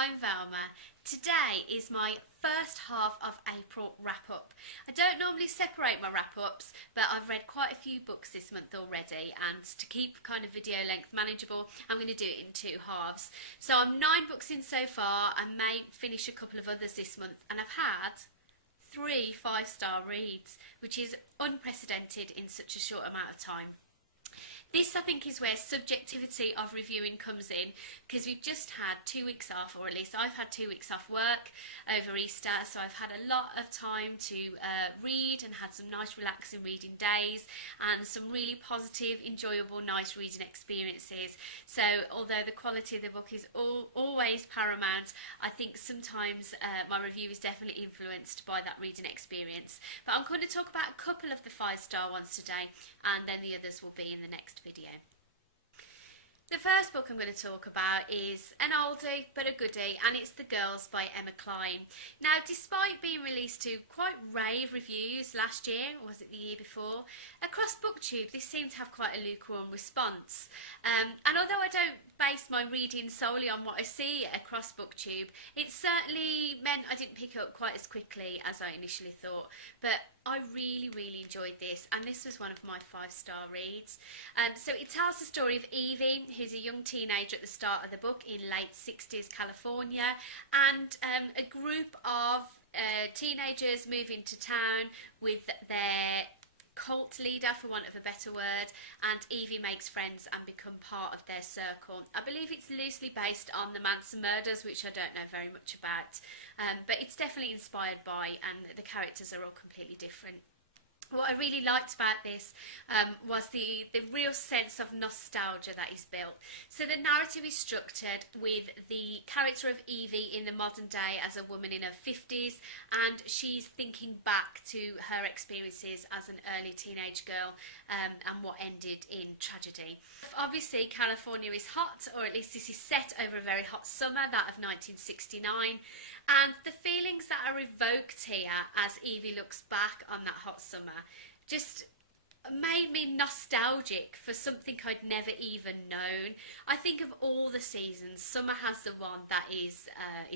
I'm Velma. Today is my first half of April wrap-up. I don't normally separate my wrap-ups, but I've read quite a few books this month already, and to keep kind of video length manageable, I'm going to do it in two halves. So I'm 9 books in so far. I may finish a couple of others this month, and I've had 3 5-star reads, which is unprecedented in such a short amount of time. This, I think, is where subjectivity of reviewing comes in, because we've just had 2 weeks off, or at least I've had 2 weeks off work over Easter, so I've had a lot of time to read and had some nice relaxing reading days and some really positive, enjoyable, nice reading experiences. So although the quality of the book is always paramount, I think sometimes my review is definitely influenced by that reading experience. But I'm going to talk about a couple of the 5-star ones today, and then the others will be in the next video. The first book I'm going to talk about is an oldie but a goodie, and it's The Girls by Kline. Now, despite being released to quite rave reviews last year, or was it the year before, across BookTube this seemed to have quite a lukewarm response. And although I don't base my reading solely on what I see across BookTube, it certainly meant I didn't pick up quite as quickly as I initially thought. But I really enjoyed this, and this was one of my 5-star reads. So it tells the story of Evie, who's a young teenager at the start of the book in late 60s California, and a group of teenagers move into town with their cult leader, for want of a better word, and Evie makes friends and become part of their circle. I believe it's loosely based on the Manson murders, which I don't know very much about, but it's definitely inspired by, and the characters are all completely different. What I really liked about this was the real sense of nostalgia that is built. So the narrative is structured with the character of Evie in the modern day as a woman in her 50s, and she's thinking back to her experiences as an early teenage girl and what ended in tragedy. Obviously, California is hot, or at least this is set over a very hot summer, that of 1969. And the feelings that are evoked here as Evie looks back on that hot summer just made me nostalgic for something I'd never even known. I think of all the seasons, summer has the one that is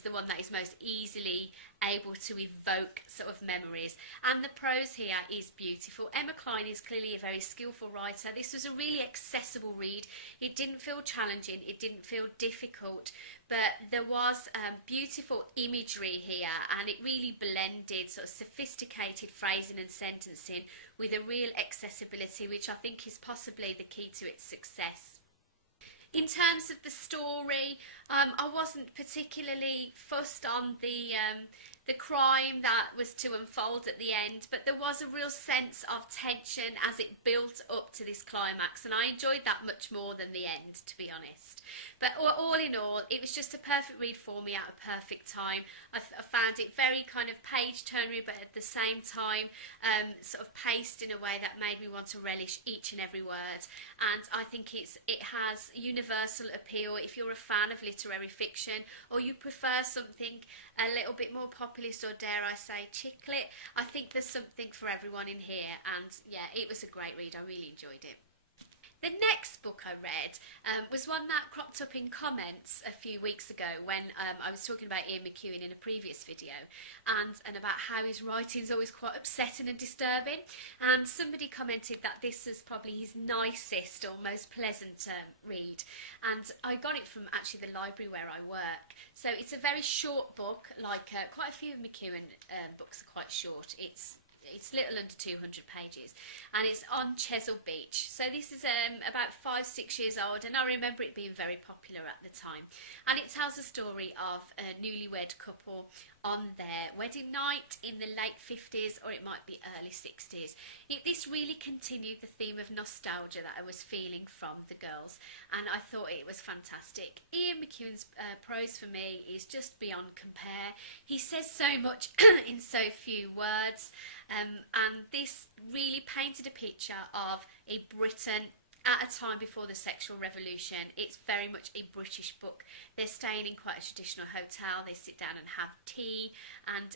the one that is most easily able to evoke sort of memories, and the prose here is beautiful. Kline is clearly a very skillful writer. This was a really accessible read. It didn't feel challenging, it didn't feel difficult, but there was beautiful imagery here, and it really blended sort of sophisticated phrasing and sentencing with a real accessibility, which I think is possibly the key to its success. In terms of the story, I wasn't particularly fussed on the crime that was to unfold at the end, but there was a real sense of tension as it built up to this climax, and I enjoyed that much more than the end, to be honest. But all in all, it was just a perfect read for me at a perfect time. I found it very kind of page-turnery, but at the same time sort of paced in a way that made me want to relish each and every word. And I think it has universal appeal if you're a fan of literary fiction, or you prefer something a little bit more populist, or dare I say chicklit. I think there's something for everyone in here, and yeah, it was a great read. I really enjoyed it. The next book I read was one that cropped up in comments a few weeks ago when I was talking about Iain McKewan in a previous video, and about how his writing is always quite upsetting and disturbing, and somebody commented that this is probably his nicest or most pleasant read, and I got it from actually the library where I work. So it's a very short book, like quite a few of McKewan books are quite short. It's little under 200 pages, and it's on Chesil Beach. So this is about 5-6 years old, and I remember it being very popular at the time. And it tells the story of a newlywed couple on their wedding night in the late 50s, or it might be early 60s. This really continued the theme of nostalgia that I was feeling from The Girls, and I thought it was fantastic. Iain McKewan's prose for me is just beyond compare. He says so much in so few words. And this really painted a picture of a Britain at a time before the sexual revolution. It's very much a British book. They're staying in quite a traditional hotel. They sit down and have tea, and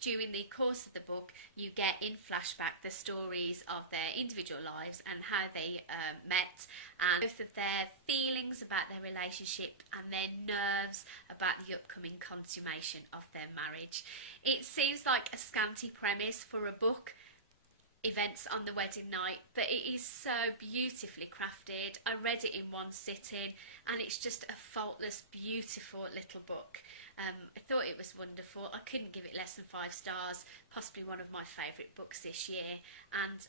during the course of the book you get in flashback the stories of their individual lives and how they met, and both of their feelings about their relationship and their nerves about the upcoming consummation of their marriage. It seems like a scanty premise for a book, events on the wedding night, but it is so beautifully crafted. I read it in one sitting and it's just a faultless, beautiful little book. I thought it was wonderful. I couldn't give it less than 5 stars, possibly one of my favourite books this year, and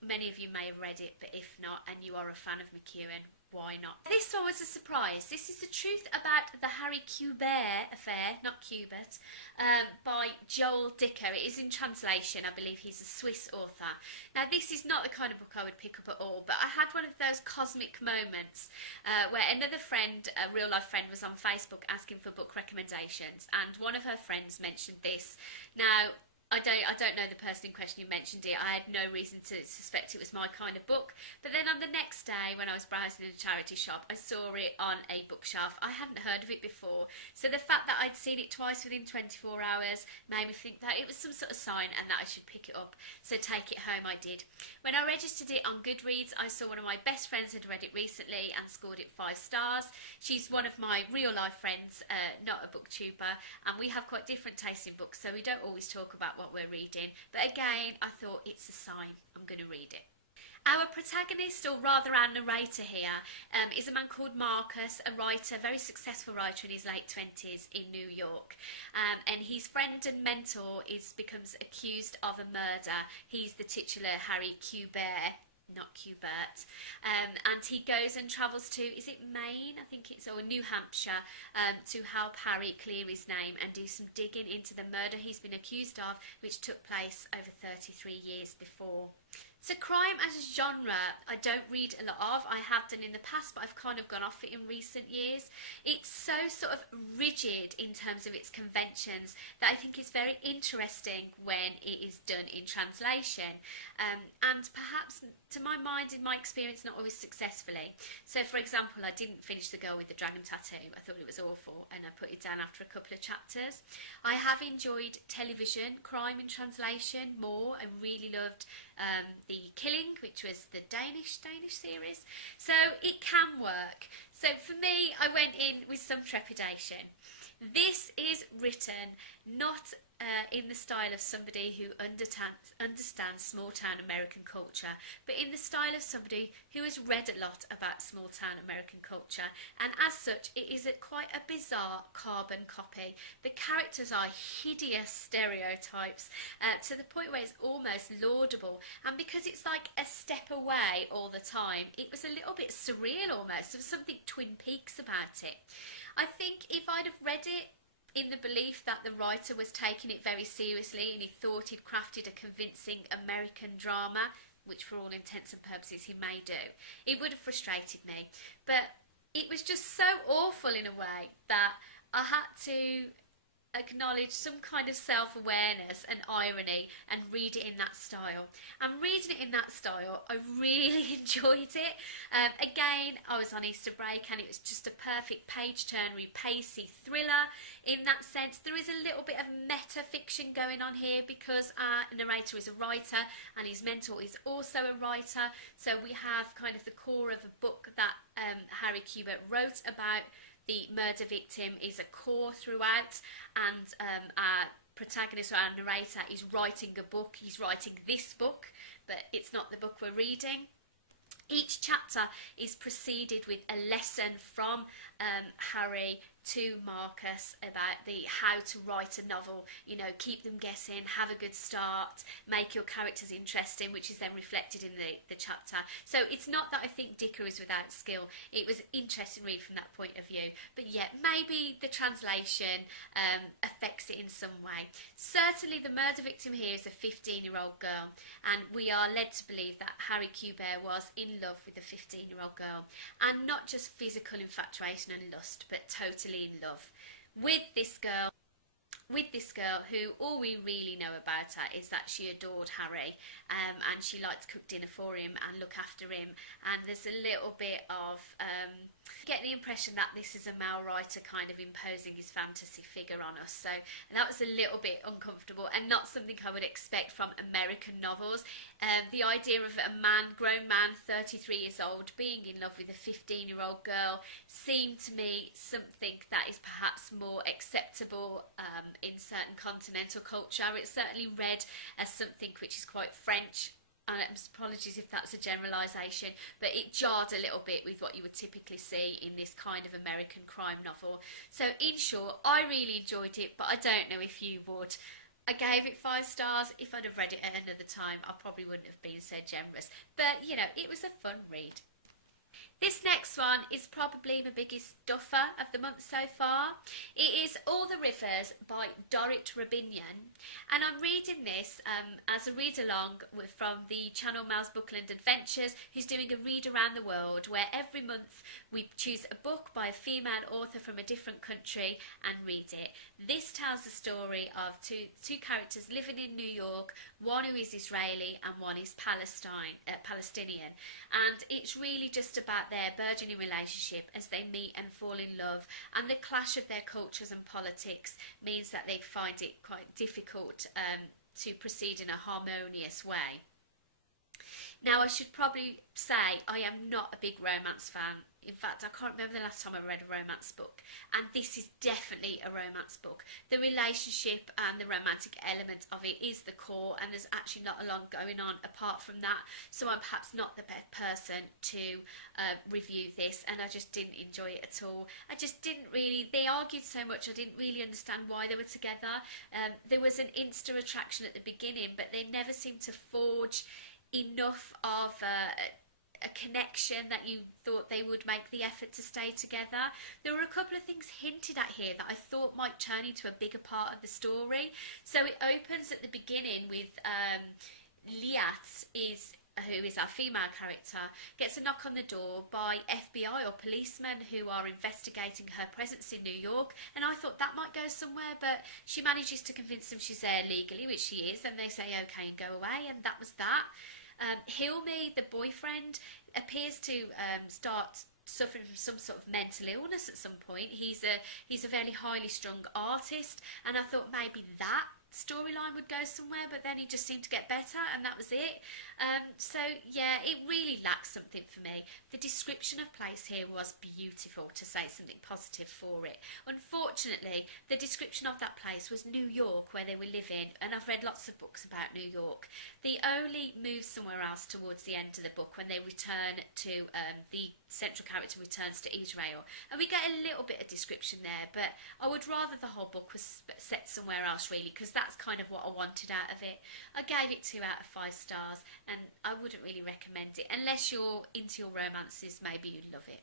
many of you may have read it, but if not and you are a fan of McKewan, why not? This one was a surprise. This is The Truth About the Harry Quebert Affair, not Quebert, by Joel Dicker. It is in translation. I believe he's a Swiss author. Now, this is not the kind of book I would pick up at all, but I had one of those cosmic moments where another friend, a real-life friend, was on Facebook asking for book recommendations, and one of her friends mentioned this. Now, I don't know the person in question who mentioned it. I had no reason to suspect it was my kind of book. But then on the next day, when I was browsing in a charity shop, I saw it on a bookshelf. I hadn't heard of it before. So the fact that I'd seen it twice within 24 hours made me think that it was some sort of sign and that I should pick it up. So take it home I did. When I registered it on Goodreads, I saw one of my best friends had read it recently and scored it 5 stars. She's one of my real-life friends, not a booktuber, and we have quite different tastes in books, so we don't always talk about what we're reading, but again I thought it's a sign, I'm going to read it. Our protagonist, or rather our narrator here, is a man called Marcus, a writer, very successful writer in his late 20s in New York, and his friend and mentor becomes accused of a murder. He's the titular Harry Quebert, not Quebert, and he goes and travels to, is it Maine? I think it's, or New Hampshire, to help Harry clear his name and do some digging into the murder he's been accused of, which took place over 33 years before. So crime as a genre, I don't read a lot of. I have done in the past, but I've kind of gone off it in recent years. It's so sort of rigid in terms of its conventions that I think is very interesting when it is done in translation. And perhaps, to my mind, in my experience, not always successfully. So for example, I didn't finish The Girl with the Dragon Tattoo. I thought it was awful and I put it down after a couple of chapters. I have enjoyed television crime in translation more. I really loved The Killing, which was the Danish series, so it can work. So for me, I went in with some trepidation. This is written not in the style of somebody who understands small-town American culture, but in the style of somebody who has read a lot about small-town American culture, and as such it is quite a bizarre carbon copy. The characters are hideous stereotypes to the point where it's almost laudable, and because it's like a step away all the time, it was a little bit surreal almost. There was something Twin Peaks about it. I think if I'd have read it in the belief that the writer was taking it very seriously and he thought he'd crafted a convincing American drama, which for all intents and purposes he may do, it would have frustrated me. But it was just so awful in a way that I had to acknowledge some kind of self-awareness and irony and read it in that style. And reading it in that style, I really enjoyed it. Again, I was on Easter break and it was just a perfect page-turnery, pacey thriller. In that sense, there is a little bit of meta-fiction going on here because our narrator is a writer and his mentor is also a writer. So we have kind of the core of a book that Harry Quebert wrote about. The murder victim is a core throughout, and our protagonist or our narrator is writing a book. He's writing this book, but it's not the book we're reading. Each chapter is preceded with a lesson from Harry to Marcus about how to write a novel. You know, keep them guessing, have a good start, make your characters interesting, which is then reflected in the chapter. So it's not that I think Dicker is without skill. It was interesting read from that point of view. But yeah, maybe the translation affects it in some way. Certainly the murder victim here is a 15-year-old girl, and we are led to believe that Harry Quebert was in love with a 15-year-old girl, and not just physical infatuation and lust, but totally in love with this girl. with this girl who all we really know about her is that she adored Harry, and she liked to cook dinner for him and look after him, and there's a little bit of get the impression that this is a male writer kind of imposing his fantasy figure on us, so that was a little bit uncomfortable and not something I would expect from American novels. The idea of a grown man 33 years old being in love with a 15-year-old girl seemed to me something that is perhaps more acceptable in certain continental culture. It's certainly read as something which is quite French. Apologies if that's a generalisation, but it jarred a little bit with what you would typically see in this kind of American crime novel. So in short, I really enjoyed it, but I don't know if you would. I gave it 5 stars. If I'd have read it at another time, I probably wouldn't have been so generous. But, you know, it was a fun read. This next one is probably my biggest duffer of the month so far. It is All the Rivers by Dorit Rabinyan, and I'm reading this as a read-along from the channel Mel's Bookland Adventures, who's doing a read around the world, where every month we choose a book by a female author from a different country and read it. This tells the story of two characters living in New York, one who is Israeli and one is Palestinian, and it's really just about their burgeoning relationship as they meet and fall in love, and the clash of their cultures and politics means that they find it quite difficult to proceed in a harmonious way. Now, I should probably say I am not a big romance fan. In fact, I can't remember the last time I read a romance book, and this is definitely a romance book. The relationship and the romantic element of it is the core, and there's actually not a lot going on apart from that, so I'm perhaps not the best person to review this, and I just didn't enjoy it at all. They argued so much, I didn't really understand why they were together. There was an instant attraction at the beginning, but they never seemed to forge enough of a connection that you thought they would make the effort to stay together. There were a couple of things hinted at here that I thought might turn into a bigger part of the story. So it opens at the beginning with Liat, who is our female character, gets a knock on the door by FBI or policemen who are investigating her presence in New York, and I thought that might go somewhere, but she manages to convince them she's there legally, which she is, and they say okay and go away, and that was that. Hilmi, the boyfriend, appears to start suffering from some sort of mental illness at some point. He's a very highly strung artist, and I thought maybe that storyline would go somewhere, but then he just seemed to get better, and that was it. So yeah, it really lacks something for me. The description of place here was beautiful, to say something positive for it. Unfortunately, the description of that place was New York, where they were living, and I've read lots of books about New York. They only move somewhere else towards the end of the book when they return to the central character returns to Israel, and we get a little bit of description there, but I would rather the whole book was set somewhere else, really, because that's kind of what I wanted out of it. I gave it 2 out of 5 stars, and I wouldn't really recommend it unless you're into your romances. Maybe you'd love it.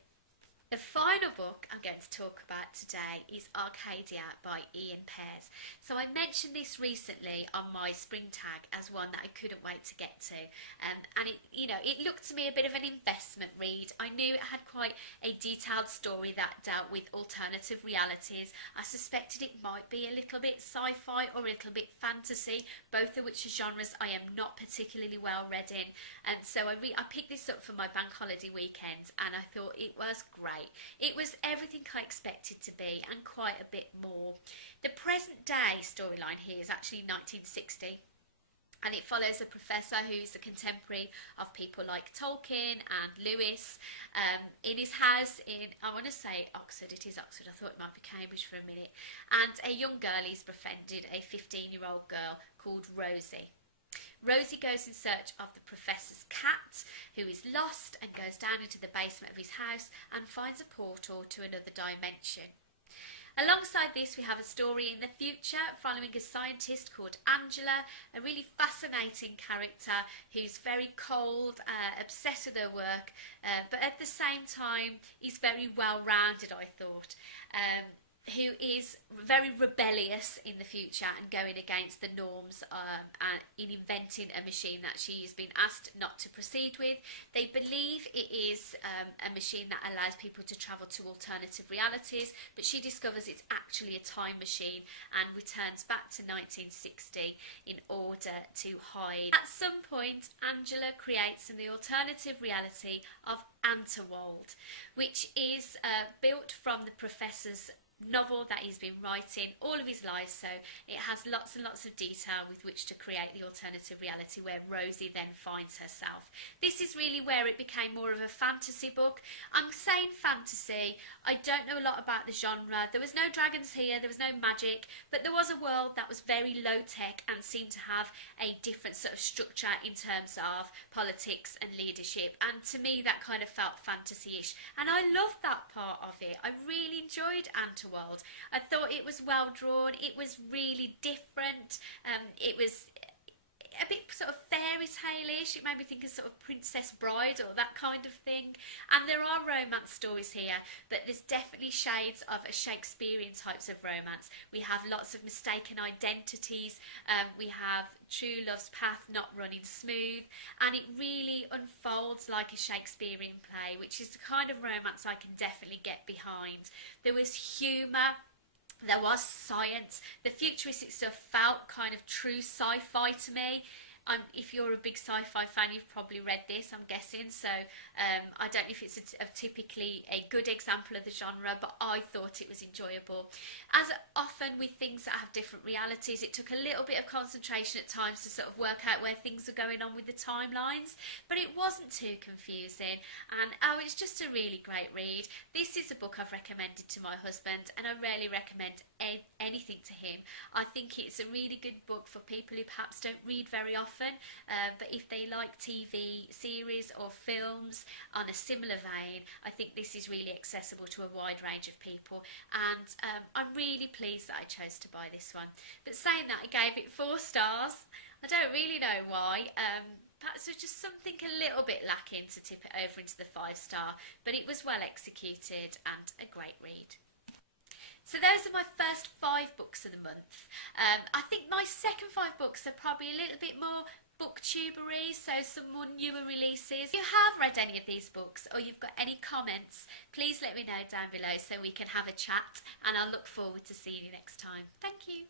The final book I'm going to talk about today is Arcadia by Iain Pears. So I mentioned this recently on my spring tag as one that I couldn't wait to get to, and it looked to me a bit of an investment read. I knew it had quite a detailed story that dealt with alternative realities. I suspected it might be a little bit sci-fi or a little bit fantasy, both of which are genres I am not particularly well read in, and so I picked this up for my bank holiday weekend, and I thought it was great. It was everything I expected to be and quite a bit more. The present day storyline here is actually 1960, and it follows a professor who's a contemporary of people like Tolkien and Lewis, in his house in, I want to say Oxford, it is Oxford, I thought it might be Cambridge for a minute, and a young girl he's befriended, a 15-year-old girl called Rosie. Rosie goes in search of the professor's cat, who is lost, and goes down into the basement of his house and finds a portal to another dimension. Alongside this, we have a story in the future following a scientist called Angela, a really fascinating character who's very cold, obsessed with her work, but at the same time is very well-rounded, I thought. who is very rebellious in the future and going against the norms in inventing a machine that she's been asked not to proceed with. They believe it is a machine that allows people to travel to alternative realities, but she discovers it's actually a time machine and returns back to 1960 in order to hide. At some point, Angela creates the alternative reality of Unterwald, which is built from the professor's novel that he's been writing all of his life, so it has lots and lots of detail with which to create the alternative reality where Rosie then finds herself. This is really where it became more of a fantasy book. I'm saying fantasy, I don't know a lot about the genre. There was no dragons here, there was no magic, but there was a world that was very low tech and seemed to have a different sort of structure in terms of politics and leadership, and to me that kind of felt fantasy-ish, and I loved that part of it. I really enjoyed Unterwald. I thought it was well drawn, it was really different, it was a bit sort of fairy tale-ish. It made me think of sort of Princess Bride or that kind of thing. And there are romance stories here, but there's definitely shades of a Shakespearean types of romance. We have lots of mistaken identities, we have true love's path not running smooth, and it really unfolds like a Shakespearean play, which is the kind of romance I can definitely get behind. There was humour, there was science, the futuristic stuff felt kind of true sci-fi to me. If you're a big sci-fi fan, you've probably read this, I'm guessing, so I don't know if it's typically a good example of the genre, but I thought it was enjoyable. As often with things that have different realities, it took a little bit of concentration at times to sort of work out where things are going on with the timelines, but it wasn't too confusing, and it's just a really great read. This is a book I've recommended to my husband, and I rarely recommend anything to him. I think it's a really good book for people who perhaps don't read very often, but if they like TV series or films on a similar vein, I think this is really accessible to a wide range of people, and I'm really pleased that I chose to buy this one. But saying that, I gave it 4 stars. I don't really know why. Perhaps there's just something a little bit lacking to tip it over into the 5-star, but it was well executed and a great read. So those are my first 5 books of the month. I think my second 5 books are probably a little bit more booktubery, so some more newer releases. If you have read any of these books or you've got any comments, please let me know down below so we can have a chat, and I'll look forward to seeing you next time. Thank you.